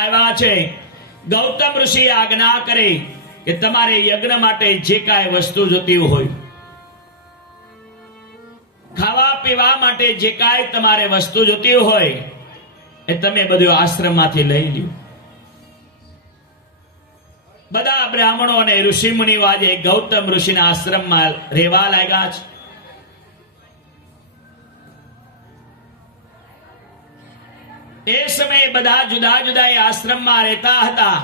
આવ્યા છે. ગૌતમ ઋષિ આજ્ઞા કરી કે તમારે યજ્ઞ માટે જે કાંઈ વસ્તુ જોતી હોય, ખાવા પીવા માટે જે કાંઈ તમારે વસ્તુ જોતી હોય એ તમે બધું આશ્રમમાંથી લઈ લ્યો. બધા બ્રાહ્મણો અને ઋષિ મુનિઓ આજે ગૌતમ ઋષિના આશ્રમમાં રહેવા લાગ્યા છે. એ સમયે બધા જુદા જુદા આશ્રમમાં રહેતા હતા.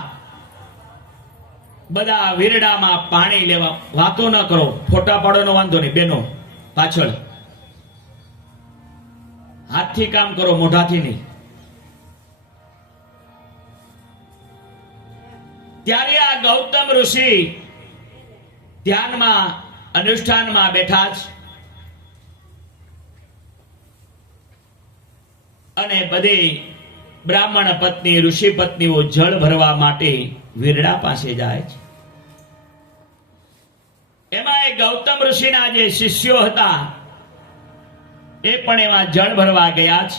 બધા વીરડામાં પાણી લેવા, વાતો ન કરો, ફોટા પાડવાનો વાંધો નહીં બેનો, પાછળ હાથથી કામ કરો, મોઢાથી નહીં. ત્યારે આ ગૌતમ ઋષિ ધ્યાનમાં અનુષ્ઠાનમાં બેઠા છે અને બધી બ્રાહ્મણ પત્ની ઋષિ પત્નીઓ જળ ભરવા માટે વીરડા પાસે જાય છે. એમાં એ ગૌતમ ઋષિના જે શિષ્યો હતા એ પણ એમાં જળ ભરવા ગયા છે.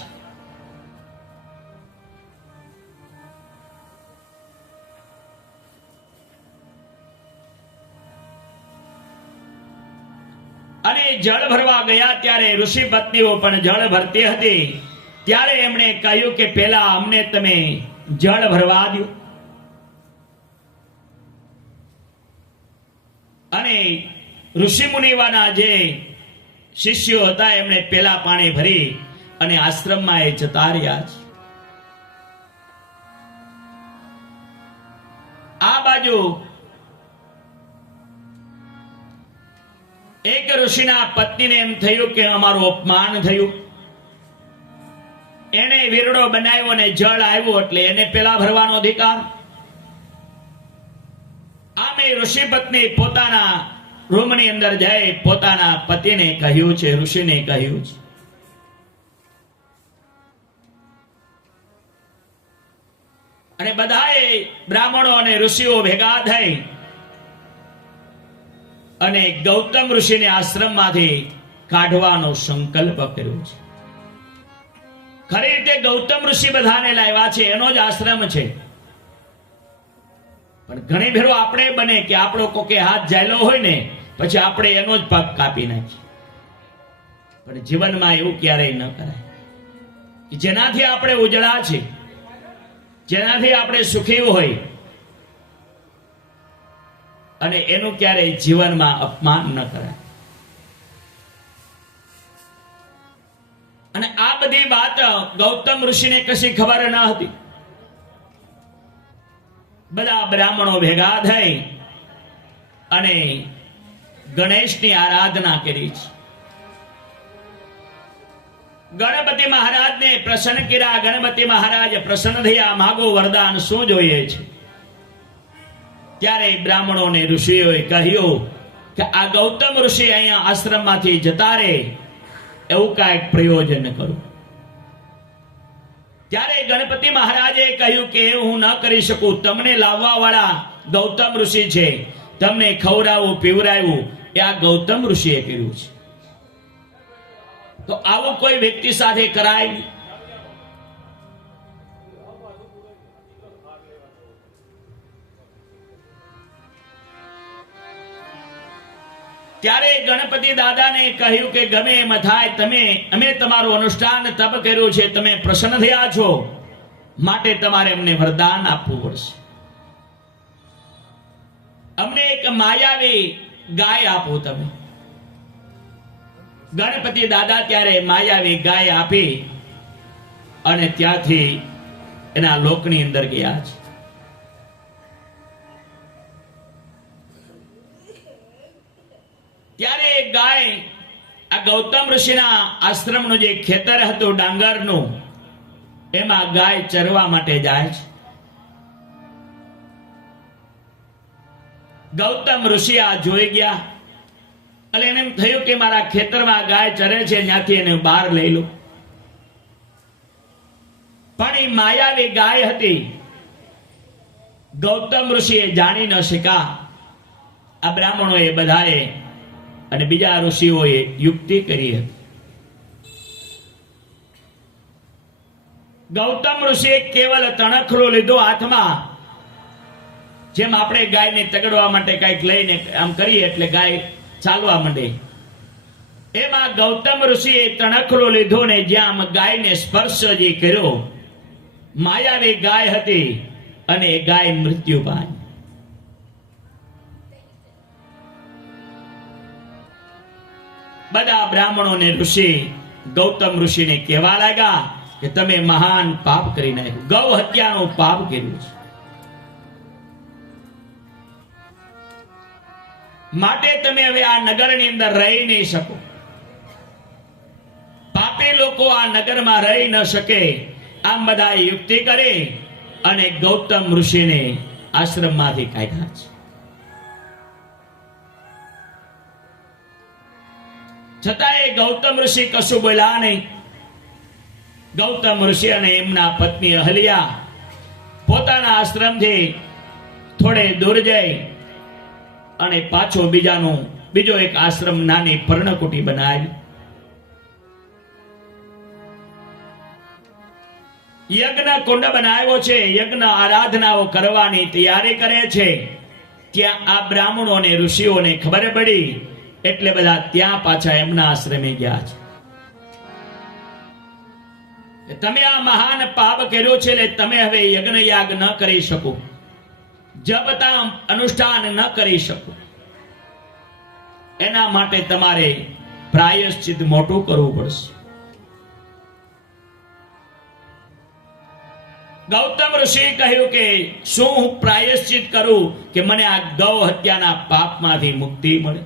અને જળ ભરવા ગયા ત્યારે ઋષિ પત્નીઓ પણ જળ ભરતી હતી. ત્યારે એમણે કહ્યું કે પેલા અમને તમે જળ ભરવા દો. અને ઋષિ મુનિવાના જે શિષ્યો હતા એમણે પેલા પાણી ભરી અને આશ્રમમાં એ જતા રહ્યા છે. આ બાજુ એક ઋષિના પત્નીને એમ થયું કે અમારું અપમાન થયું. એને વીરડો બનાવ્યો અને જળ આવ્યું એટલે એને પેલા ભરવાનો અધિકાર. આમે ઋષિ પત્ની પોતાના રૂમની અંદર જઈ પોતાના પતિને કહ્યું છે, ઋષિને કહ્યું છે. અને બધાએ બ્રાહ્મણો અને ઋષિઓ ભેગા થઈ અને ગૌતમ ઋષિને આશ્રમમાંથી કાઢવાનો સંકલ્પ કર્યો છે. ખરી રીતે ગૌતમ ઋષિ બધાને લાવ્યા છે, એનો જ આશ્રમ છે. પણ ઘણી ભેરો આપણે બને કે આપણો કોકે હાથ જાયલો હોય ને પછી આપણે એનો જ પગ કાપી નાખીએ. પણ જીવનમાં એવું ક્યારેય ન કરાય. જેનાથી આપણે ઉજળા છે, જેનાથી આપણે સુખી હોય અને એનું ક્યારેય જીવનમાં અપમાન ન કરાય. અને આ બધી વાત ગૌતમ ઋષિને કશી ખબર ન હતી. બધા બ્રાહ્મણો ભેગા થઈ અને ગણેશની આરાધના કરી છે. ગણપતિ મહારાજને પ્રસન્ન કર્યા. ગણપતિ મહારાજ પ્રસન્ન થયા. માગો વરદાન શું જોઈએ છે? ત્યારે બ્રાહ્મણોને ઋષિઓએ કહ્યું કે આ ગૌતમ ઋષિ અહીંયા આશ્રમમાંથી જતા રહે એવું કાંઈક પ્રયોજન કરું. ત્યારે ગણપતિ મહારાજે કહ્યું કે હું ન કરી શકું. તમને લાવવા વાળા ગૌતમ ઋષિ છે, તમને ખવડાવવું પીવડાવવું એ આ ગૌતમ ઋષિએ કર્યું છે. તો આવું કોઈ વ્યક્તિ સાથે કરાય નહીં. ત્યારે ગણપતિ દાદાને કહ્યું કે ગમે એમ થાય, અમે તમારું અનુષ્ઠાન તપ કર્યું છે, તમે પ્રસન્ન થયા છો, માટે તમારે અમને વરદાન આપવું પડશે. અમને એક માયાવી ગાય આપો તમે. ગણપતિ દાદા ત્યારે માયાવી ગાય આપી અને ત્યાંથી એના લોકની અંદર ગયા છે. ત્યારે ગાય આ ગૌતમ ઋષિના આશ્રમનું જે ખેતર હતું ડાંગરનું, એમાં ગાય ચરવા માટે જાય છે. ગૌતમ ઋષિ આ જોઈ ગયા અને એને એમ થયું કે મારા ખેતરમાં ગાય ચરે છે, ત્યાંથી એને બહાર લઈ લો. પણ એ માયાવી ગાય હતી. ગૌતમ ઋષિએ જાણી ન શક્યા. આ બ્રાહ્મણોએ બધાએ અને બીજા ઋષિઓએ યુક્તિ કરી હતી. ગૌતમ ઋષિએ કેવલ તણખલો લીધો હાથમાં, જેમ આપણે ગાયને તગડવા માટે કઈક લઈને આમ કરીએ એટલે ગાય ચાલવા માંડે, એમાં ગૌતમ ઋષિએ તણખલો લીધો ને જ્યાં ગાયને સ્પર્શ જે કર્યો, માયાવી ગાય હતી અને એ ગાય મૃત્યુ પામી. બધા બ્રાહ્મણોને ઋષિ ગૌતમ ઋષિને કહેવા લાગ્યા કે તમે મહાન પાપ કરી નાખ્યું, ગૌ હત્યાનું પાપ કર્યું છે, માટે તમે હવે આ નગરની અંદર રહી નહીં શકો. પાપી લોકો આ નગરમાં રહી ન શકે. આમ બધા યુક્તિ કરી અને ગૌતમ ઋષિને આશ્રમમાંથી કાઢ્યા છે. છતાં એ ગૌતમ ઋષિ કશું બોલ્યા નહીં. ગૌતમ ઋષિ અને એમના પત્ની અહલ્યા પોતાના આશ્રમથી થોડે દૂર જઈ અને પાછો બીજો એક આશ્રમ નાની પર્ણકુટી બનાવી. યજ્ઞ કુંડ બનાવ્યો છે, યજ્ઞ આરાધનાઓ કરવાની તૈયારી કરે છે. ત્યાં આ બ્રાહ્મણો અને ઋષિઓને ખબર પડી એટલે બધા ત્યાં પાછા એમના આશ્રમે ગયા છે. તમે આ મહાન પાપ કર્યો છે એટલે તમે હવે યજ્ઞ યાગ ન કરી શકો, જપ તપ અનુષ્ઠાન ન કરી શકો. એના માટે તમારે પ્રાયશ્ચિત મોટું કરવું પડશે. ગૌતમ ઋષિએ કહ્યું કે શું હું પ્રાયશ્ચિત કરું કે મને આ ગૌ હત્યાના પાપમાંથી મુક્તિ મળે?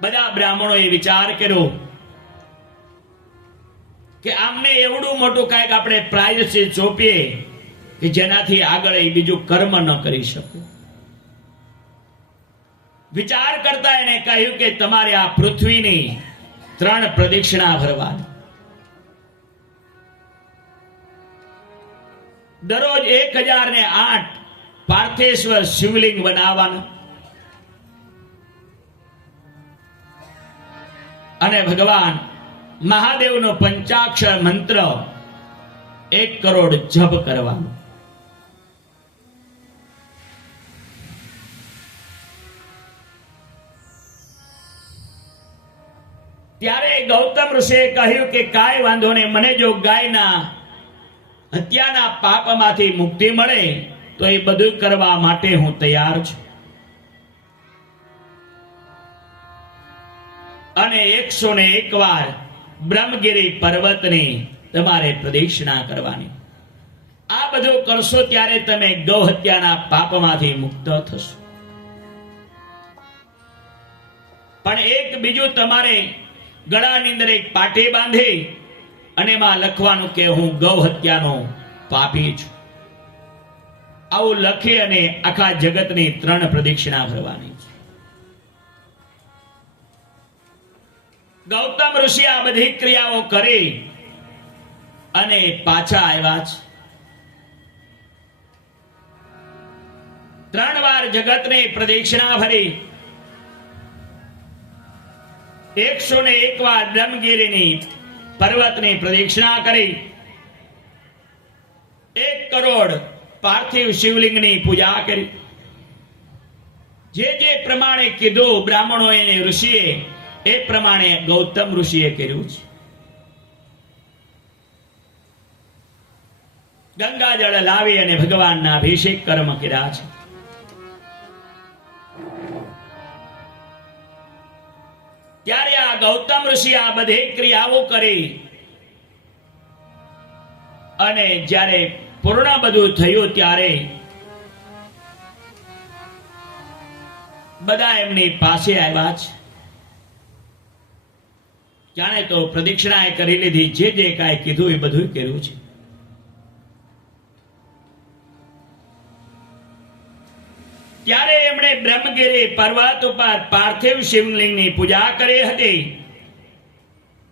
બધા બ્રાહ્મણોએ વિચાર કર્યો કે આમને એવડું મોટું કાંઈક આપણે પ્રાયશ્ચિત સોંપીએ કે જેનાથી આગળ એ બીજું કર્મ ન કરી શકે. વિચાર કરતા એને કહ્યું કે તમારે આ પૃથ્વીની 3 પ્રદક્ષિણા ભરવાની. દરરોજ 1008 પાર્થેશ્વર શિવલિંગ બનાવવાનું અને ભગવાન મહાદેવનો પંચાક્ષર મંત્ર 1 કરોડ જપ કરવાનો. ત્યારે ગૌતમ ઋષિએ કહ્યું કે કાંઈ વાંધો નહીં, મને જો ગાયના હત્યાના પાપમાંથી મુક્તિ મળે તો એ બધું કરવા માટે હું તૈયાર છું. અને 101 વાર બ્રહ્મગીરી પર્વતની તમારે પ્રદક્ષિણા કરવાની. આ બધું કરશો ત્યારે તમે ગૌ હત્યાના પાપમાંથી મુક્ત થશો. પણ એક બીજું તમારે ગળાની અંદર એક પાટી બાંધી અને એમાં લખવાનું કે હું ગૌ હત્યાનો પાપી છું. આવું લખી અને આખા જગતની 3 પ્રદક્ષિણા ભરવાની છે. ગૌતમ ઋષિ આ બધી ક્રિયાઓ કરી અને પાછા આવ્યા છે. 3 વાર જગતની પ્રદક્ષિણા ભરી, 101 વાર બ્રહ્મગીરીની પર્વતની પ્રદક્ષિણા કરી, 1 કરોડ પાર્થિવ શિવલિંગની પૂજા કરી. જે પ્રમાણે કીધું બ્રાહ્મણોએ અને ઋષિએ એ પ્રમાણે ગૌતમ ઋષિએ કર્યું છે. ગંગાજળ લાવી અને ભગવાનના અભિષેક કર્મ કર્યા છે. ત્યારે આ ગૌતમ ઋષિ આ બધી ક્રિયાઓ કરી અને જ્યારે પૂર્ણ બધું થયું ત્યારે બધા એમની પાસે આવ્યા છે. જાણે તો પ્રદક્ષિણા કરી લીધી, જે કાંઈ કીધું એ બધું કર્યું છે. ત્યારે એમણે બ્રહ્મગીરી પર્વત ઉપર પાર્થિવ શિવલિંગની પૂજા કરી હતી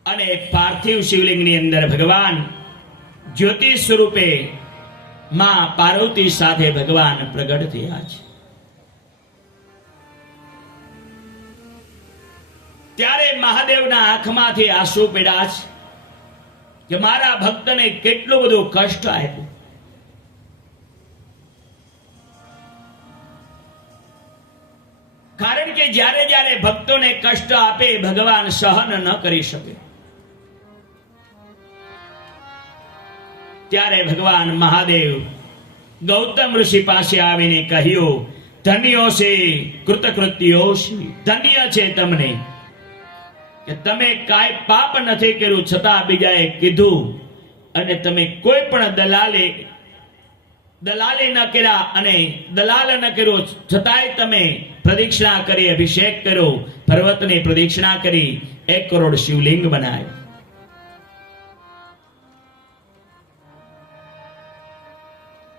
અને પાર્થિવ શિવલિંગની અંદર ભગવાન જ્યોતિ સ્વરૂપે માં પાર્વતી સાથે ભગવાન પ્રગટ થયા છે. ત્યારે મહાદેવના આંખમાંથી આંસુ પડ્યા છે કે મારા ભક્તને કેટલું બધું કષ્ટ આપ્યું. કારણ કે જ્યારે જ્યારે ભક્તોને કષ્ટ આપે ભગવાન સહન ન કરી શકે, ત્યારે ભગવાન મહાદેવ ગૌતમ ઋષિ પાસે આવીને કહ્યું, ધન્યો છે કૃતકૃત્યો છે, ધન્ય છે તમને કે તમે કાંઈ પાપ નથી કર્યું છતાં બીજાએ કીધું અને તમે કોઈ પણ દલાલે ન કર્યા અને દલાલ ન કર્યો છતાંય તમે પ્રદક્ષિણા કરી, અભિષેક કર્યો, પર્વતની પ્રદક્ષિણા કરી, 1 કરોડ શિવલિંગ બનાવ્યું.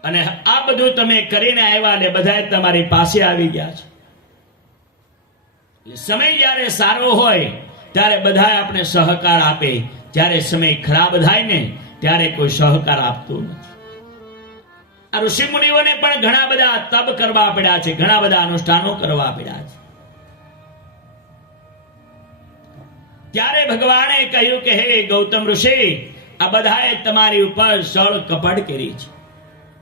અને આ બધું તમે કરીને આવ્યા ને બધા તમારી પાસે આવી ગયા છે. સમય જ્યારે સારો હોય ત્યારે બધા આપણે સહકાર આપે, જ્યારે સમય ખરાબ થાય ને ત્યારે કોઈ સહકાર આપતું નથી. આ ઋષિ મુનિઓને પણ ઘણા બધા તપ કરવા પડ્યા છે, ઘણા બધા અનુષ્ઠાનો કરવા પડ્યા છે. ત્યારે ભગવાને કહ્યું કે હે ગૌતમ ઋષિ, આ બધાએ તમારી ઉપર સળ કપટ કરી છે.